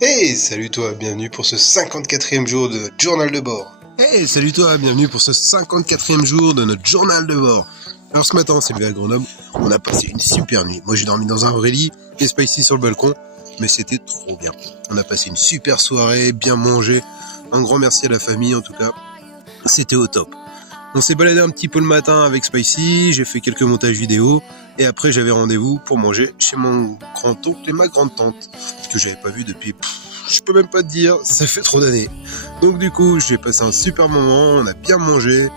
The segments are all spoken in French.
Hey, salut toi, bienvenue pour ce 54e jour de notre journal de bord. Hey, salut toi, bienvenue pour ce 54e jour de notre journal de bord. Alors ce matin, on s'est levé à Grenoble, on a passé une super nuit. Moi j'ai dormi dans un vrai lit et Spicy sur le balcon, mais c'était trop bien. On a passé une super soirée, bien mangé. Un grand merci à la famille en tout cas, c'était au top. On s'est baladé un petit peu le matin avec Spicy, j'ai fait quelques montages vidéo et après j'avais rendez-vous pour manger chez mon grand-oncle et ma grande-tante que j'avais pas vu depuis, je peux même pas te dire, ça fait trop d'années. Donc du coup j'ai passé un super moment, on a bien mangé,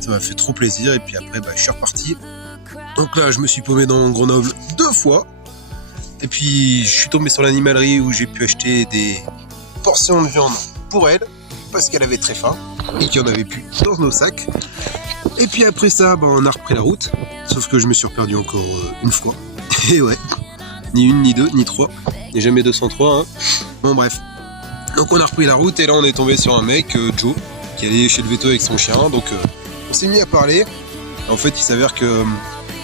ça m'a fait trop plaisir et puis après je suis reparti. Donc là je me suis paumé dans Grenoble 2 fois et puis je suis tombé sur l'animalerie où j'ai pu acheter des portions de viande pour elle parce qu'elle avait très faim et qu'il n'y en avait plus dans nos sacs. Et puis après ça, on a repris la route. Sauf que je me suis perdu encore une fois. Et ouais, ni une, ni deux, ni trois. Et jamais 203, hein. Bon bref. Donc on a repris la route et là on est tombé sur un mec, Joe, qui allait chez le veto avec son chien. Donc on s'est mis à parler. En fait il s'avère que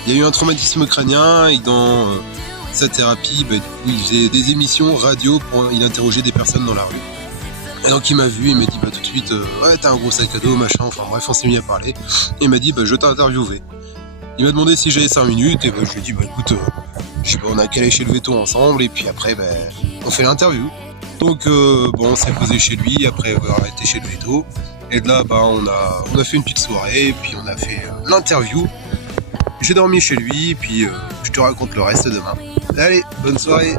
il y a eu un traumatisme crânien et dans sa thérapie, du coup, il faisait des émissions radio pour il interrogeait des personnes dans la rue. Et donc il m'a vu, il m'a dit tout de suite ouais t'as un gros sac à dos machin, enfin bref on s'est mis à parler. Et il m'a dit je t'ai interviewé. Il m'a demandé si j'avais 5 minutes et je lui ai dit écoute, je sais pas, on a calé chez le veto ensemble et puis après on fait l'interview. Donc on s'est posé chez lui après avoir été chez le veto. Et de là on a fait une petite soirée et puis on a fait l'interview. J'ai dormi chez lui et puis je te raconte le reste demain. Allez, bonne soirée.